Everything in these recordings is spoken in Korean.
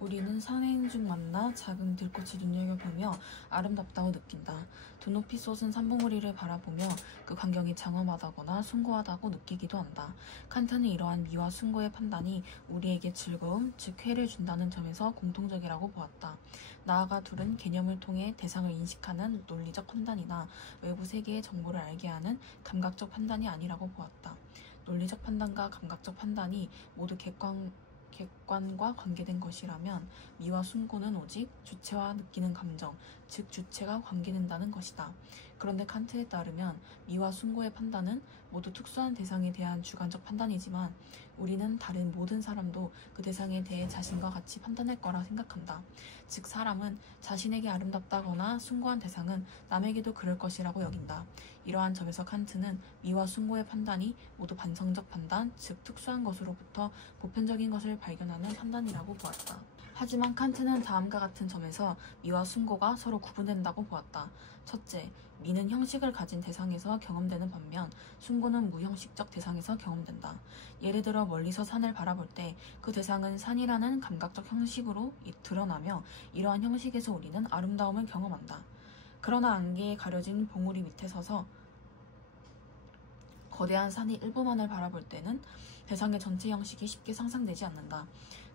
우리는 산행 중 만나 작은 들꽃을 눈여겨보며 아름답다고 느낀다. 두 높이 솟은 산봉우리를 바라보며 그 광경이 장엄하다거나 숭고하다고 느끼기도 한다. 칸트는 이러한 미와 숭고의 판단이 우리에게 즐거움, 즉 쾌를 준다는 점에서 공통적이라고 보았다. 나아가 둘은 개념을 통해 대상을 인식하는 논리적 판단이나 외부 세계의 정보를 알게 하는 감각적 판단이 아니라고 보았다. 논리적 판단과 감각적 판단이 모두 객관과 관계된 것이라면 미와 숭고는 오직 주체와 느끼는 감정, 즉 주체가 관계된다는 것이다. 그런데 칸트에 따르면 미와 숭고의 판단은 모두 특수한 대상에 대한 주관적 판단이지만 우리는 다른 모든 사람도 그 대상에 대해 자신과 같이 판단할 거라 생각한다. 즉 사람은 자신에게 아름답다거나 숭고한 대상은 남에게도 그럴 것이라고 여긴다. 이러한 점에서 칸트는 미와 숭고의 판단이 모두 반성적 판단, 즉 특수한 것으로부터 보편적인 것을 발견하는 판단이라고 보았다. 하지만 칸트는 다음과 같은 점에서 미와 숭고가 서로 구분된다고 보았다. 첫째, 미는 형식을 가진 대상에서 경험되는 반면 숭고는 무형식적 대상에서 경험된다. 예를 들어 멀리서 산을 바라볼 때 그 대상은 산이라는 감각적 형식으로 드러나며 이러한 형식에서 우리는 아름다움을 경험한다. 그러나 안개에 가려진 봉우리 밑에 서서 거대한 산의 일부만을 바라볼 때는 대상의 전체 형식이 쉽게 상상되지 않는다.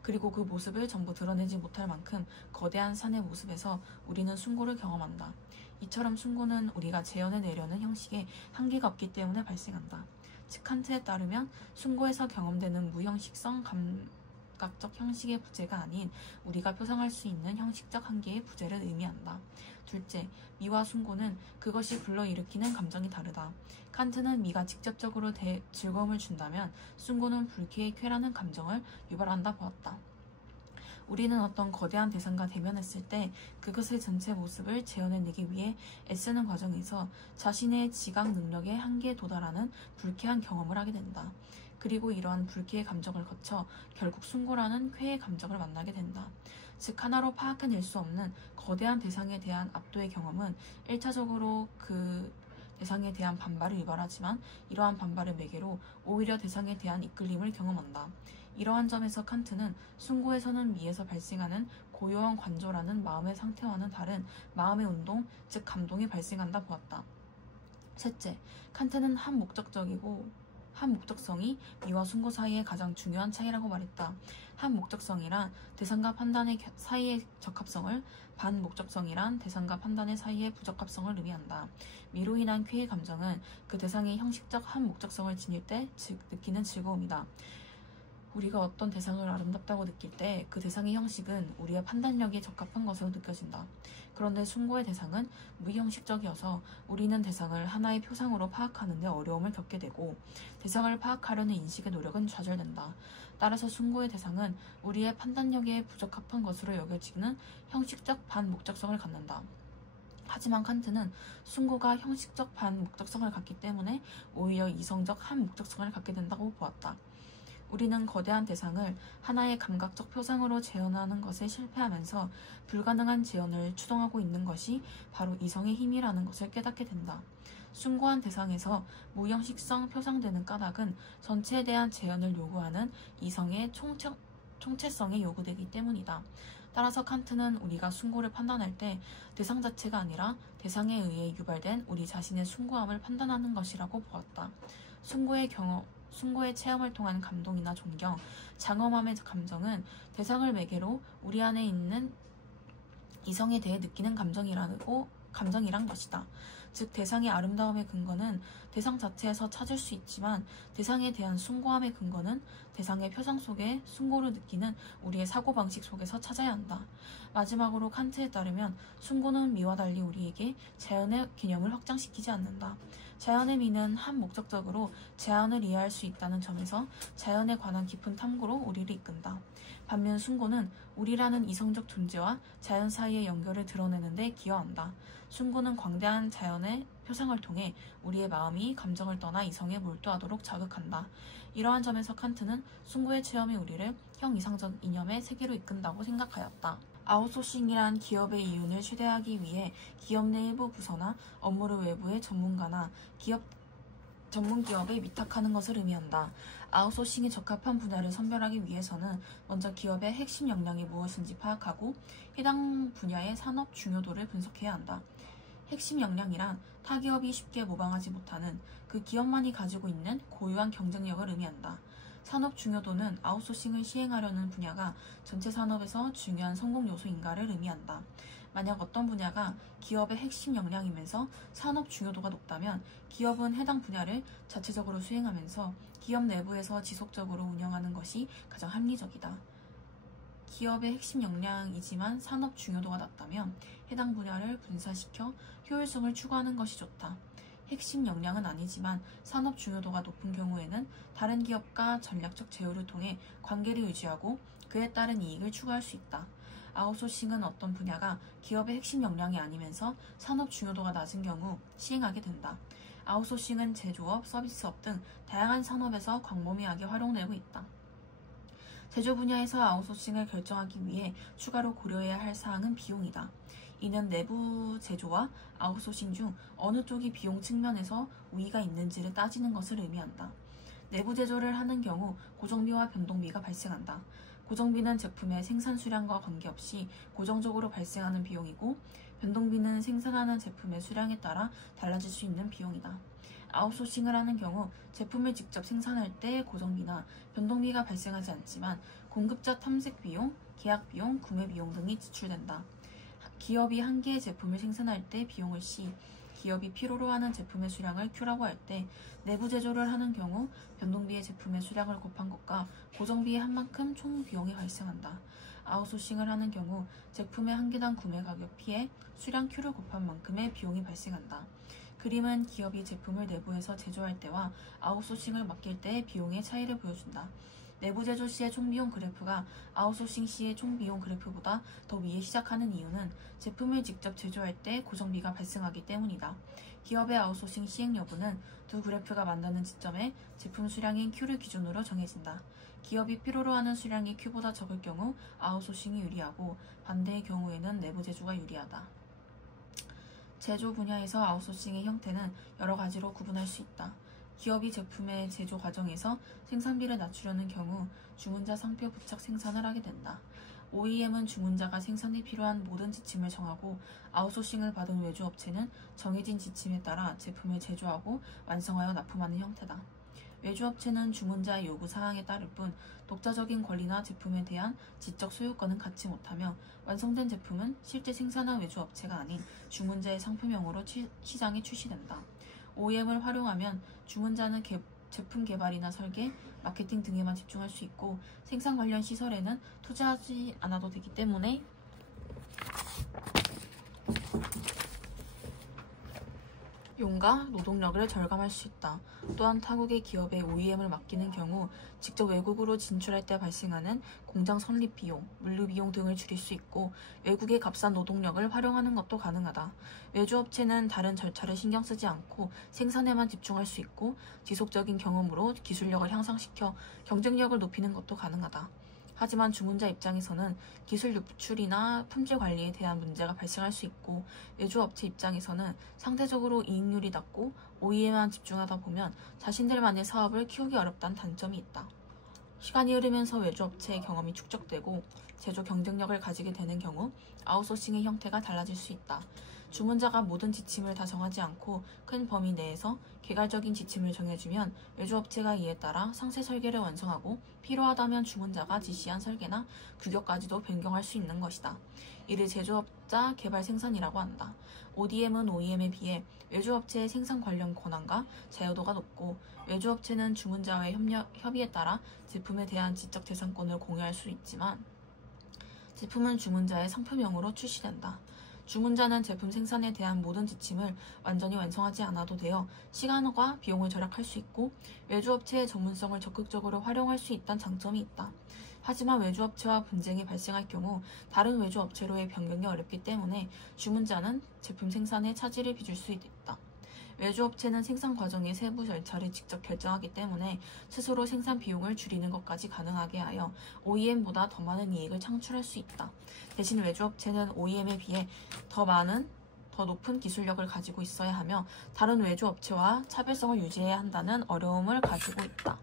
그리고 그 모습을 전부 드러내지 못할 만큼 거대한 산의 모습에서 우리는 숭고를 경험한다. 이처럼 숭고는 우리가 재현해내려는 형식에 한계가 없기 때문에 발생한다. 즉 칸트에 따르면 숭고에서 경험되는 무형식성 감각적 형식의 부재가 아닌 우리가 표상할 수 있는 형식적 한계의 부재를 의미한다. 둘째, 미와 숭고는 그것이 불러일으키는 감정이 다르다. 칸트는 미가 직접적으로 즐거움을 준다면 숭고는 불쾌의 쾌라는 감정을 유발한다 보았다. 우리는 어떤 거대한 대상과 대면했을 때 그것의 전체 모습을 재현해내기 위해 애쓰는 과정에서 자신의 지각 능력의 한계에 도달하는 불쾌한 경험을 하게 된다. 그리고 이러한 불쾌의 감정을 거쳐 결국 숭고라는 쾌의 감정을 만나게 된다. 즉 하나로 파악해낼 수 없는 거대한 대상에 대한 압도의 경험은 1차적으로 그 대상에 대한 반발을 유발하지만 이러한 반발을 매개로 오히려 대상에 대한 이끌림을 경험한다. 이러한 점에서 칸트는 숭고에서는 미에서 발생하는 고요한 관조라는 마음의 상태와는 다른 마음의 운동, 즉 감동이 발생한다 보았다. 셋째, 칸트는 한 목적성이 미와 숭고 사이의 가장 중요한 차이라고 말했다. 한 목적성이란 대상과 판단의 사이의 적합성을, 반 목적성이란 대상과 판단의 사이의 부적합성을 의미한다. 미로 인한 쾌의 감정은 그 대상의 형식적 한 목적성을 지닐 때 느끼는 즐거움이다. 우리가 어떤 대상을 아름답다고 느낄 때 그 대상의 형식은 우리의 판단력에 적합한 것으로 느껴진다. 그런데 숭고의 대상은 무형식적이어서 우리는 대상을 하나의 표상으로 파악하는 데 어려움을 겪게 되고 대상을 파악하려는 인식의 노력은 좌절된다. 따라서 숭고의 대상은 우리의 판단력에 부적합한 것으로 여겨지는 형식적 반목적성을 갖는다. 하지만 칸트는 숭고가 형식적 반목적성을 갖기 때문에 오히려 이성적 한목적성을 갖게 된다고 보았다. 우리는 거대한 대상을 하나의 감각적 표상으로 재현하는 것에 실패하면서 불가능한 재현을 추동하고 있는 것이 바로 이성의 힘이라는 것을 깨닫게 된다. 숭고한 대상에서 무형식성 표상되는 까닭은 전체에 대한 재현을 요구하는 이성의 총체성에 요구되기 때문이다. 따라서 칸트는 우리가 숭고를 판단할 때 대상 자체가 아니라 대상에 의해 유발된 우리 자신의 숭고함을 판단하는 것이라고 보았다. 숭고의 체험을 통한 감동이나 존경, 장엄함의 감정은 대상을 매개로 우리 안에 있는 이성에 대해 느끼는 감정이란 것이다. 즉 대상의 아름다움의 근거는 대상 자체에서 찾을 수 있지만 대상에 대한 숭고함의 근거는 대상의 표상 속에 숭고를 느끼는 우리의 사고방식 속에서 찾아야 한다. 마지막으로 칸트에 따르면 숭고는 미와 달리 우리에게 자연의 개념을 확장시키지 않는다. 자연의 미는 한 목적적으로 자연을 이해할 수 있다는 점에서 자연에 관한 깊은 탐구로 우리를 이끈다. 반면 숭고는 우리라는 이성적 존재와 자연 사이의 연결을 드러내는 데 기여한다. 숭고는 광대한 자연의 표상을 통해 우리의 마음이 감정을 떠나 이성에 몰두하도록 자극한다. 이러한 점에서 칸트는 숭고의 체험이 우리를 형이상적 이념의 세계로 이끈다고 생각하였다. 아웃소싱이란 기업의 이윤을 최대화하기 위해 기업 내 일부 부서나 업무를 외부의 전문가나 기업 전문 기업에 위탁하는 것을 의미한다. 아웃소싱에 적합한 분야를 선별하기 위해서는 먼저 기업의 핵심 역량이 무엇인지 파악하고 해당 분야의 산업 중요도를 분석해야 한다. 핵심 역량이란 타 기업이 쉽게 모방하지 못하는 그 기업만이 가지고 있는 고유한 경쟁력을 의미한다. 산업 중요도는 아웃소싱을 시행하려는 분야가 전체 산업에서 중요한 성공 요소인가를 의미한다. 만약 어떤 분야가 기업의 핵심 역량이면서 산업 중요도가 높다면 기업은 해당 분야를 자체적으로 수행하면서 기업 내부에서 지속적으로 운영하는 것이 가장 합리적이다. 기업의 핵심 역량이지만 산업 중요도가 낮다면 해당 분야를 분사시켜 효율성을 추구하는 것이 좋다. 핵심 역량은 아니지만 산업 중요도가 높은 경우에는 다른 기업과 전략적 제휴를 통해 관계를 유지하고 그에 따른 이익을 추구할 수 있다. 아웃소싱은 어떤 분야가 기업의 핵심 역량이 아니면서 산업 중요도가 낮은 경우 시행하게 된다. 아웃소싱은 제조업, 서비스업 등 다양한 산업에서 광범위하게 활용되고 있다. 제조 분야에서 아웃소싱을 결정하기 위해 추가로 고려해야 할 사항은 비용이다. 이는 내부 제조와 아웃소싱 중 어느 쪽이 비용 측면에서 우위가 있는지를 따지는 것을 의미한다. 내부 제조를 하는 경우 고정비와 변동비가 발생한다. 고정비는 제품의 생산 수량과 관계없이 고정적으로 발생하는 비용이고, 변동비는 생산하는 제품의 수량에 따라 달라질 수 있는 비용이다. 아웃소싱을 하는 경우 제품을 직접 생산할 때 고정비나 변동비가 발생하지 않지만 공급자 탐색 비용, 계약 비용, 구매 비용 등이 지출된다. 기업이 한 개의 제품을 생산할 때 비용을 C, 기업이 필요로 하는 제품의 수량을 Q라고 할 때 내부 제조를 하는 경우 변동비의 제품의 수량을 곱한 것과 고정비의 한 만큼 총 비용이 발생한다. 아웃소싱을 하는 경우 제품의 한 개당 구매 가격 P에 수량 Q를 곱한 만큼의 비용이 발생한다. 그림은 기업이 제품을 내부에서 제조할 때와 아웃소싱을 맡길 때의 비용의 차이를 보여준다. 내부 제조 시의 총비용 그래프가 아웃소싱 시의 총비용 그래프보다 더 위에 시작하는 이유는 제품을 직접 제조할 때 고정비가 발생하기 때문이다. 기업의 아웃소싱 시행 여부는 두 그래프가 만나는 지점에 제품 수량인 Q를 기준으로 정해진다. 기업이 필요로 하는 수량이 Q보다 적을 경우 아웃소싱이 유리하고 반대의 경우에는 내부 제조가 유리하다. 제조 분야에서 아웃소싱의 형태는 여러 가지로 구분할 수 있다. 기업이 제품의 제조 과정에서 생산비를 낮추려는 경우 주문자 상표 부착 생산을 하게 된다. OEM은 주문자가 생산에 필요한 모든 지침을 정하고 아웃소싱을 받은 외주업체는 정해진 지침에 따라 제품을 제조하고 완성하여 납품하는 형태다. 외주업체는 주문자의 요구 사항에 따를 뿐 독자적인 권리나 제품에 대한 지적 소유권은 갖지 못하며 완성된 제품은 실제 생산한 외주업체가 아닌 주문자의 상품명으로 시장에 출시된다. OEM을 활용하면 주문자는 제품 개발이나 설계, 마케팅 등에만 집중할 수 있고 생산 관련 시설에는 투자하지 않아도 되기 때문에 비용과 노동력을 절감할 수 있다. 또한 타국의 기업에 OEM을 맡기는 경우 직접 외국으로 진출할 때 발생하는 공장 설립 비용, 물류 비용 등을 줄일 수 있고 외국의 값싼 노동력을 활용하는 것도 가능하다. 외주업체는 다른 절차를 신경 쓰지 않고 생산에만 집중할 수 있고 지속적인 경험으로 기술력을 향상시켜 경쟁력을 높이는 것도 가능하다. 하지만 주문자 입장에서는 기술 유출이나 품질 관리에 대한 문제가 발생할 수 있고 외주업체 입장에서는 상대적으로 이익률이 낮고 OEM에만 집중하다 보면 자신들만의 사업을 키우기 어렵다는 단점이 있다. 시간이 흐르면서 외주업체의 경험이 축적되고 제조 경쟁력을 가지게 되는 경우 아웃소싱의 형태가 달라질 수 있다. 주문자가 모든 지침을 다 정하지 않고 큰 범위 내에서 개괄적인 지침을 정해주면 외주업체가 이에 따라 상세 설계를 완성하고 필요하다면 주문자가 지시한 설계나 규격까지도 변경할 수 있는 것이다. 이를 제조업자 개발 생산이라고 한다. ODM은 OEM에 비해 외주업체의 생산 관련 권한과 자유도가 높고 외주업체는 주문자와의 협의에 따라 제품에 대한 지적 재산권을 공유할 수 있지만 제품은 주문자의 상표명으로 출시된다. 주문자는 제품 생산에 대한 모든 지침을 완전히 완성하지 않아도 되어 시간과 비용을 절약할 수 있고 외주업체의 전문성을 적극적으로 활용할 수 있다는 장점이 있다. 하지만 외주업체와 분쟁이 발생할 경우 다른 외주업체로의 변경이 어렵기 때문에 주문자는 제품 생산에 차질을 빚을 수 있다. 외주업체는 생산 과정의 세부 절차를 직접 결정하기 때문에 스스로 생산 비용을 줄이는 것까지 가능하게 하여 OEM보다 더 많은 이익을 창출할 수 있다. 대신 외주업체는 OEM에 비해 더 많은 더 높은 기술력을 가지고 있어야 하며 다른 외주 업체와 차별성을 유지해야 한다는 어려움을 가지고 있다.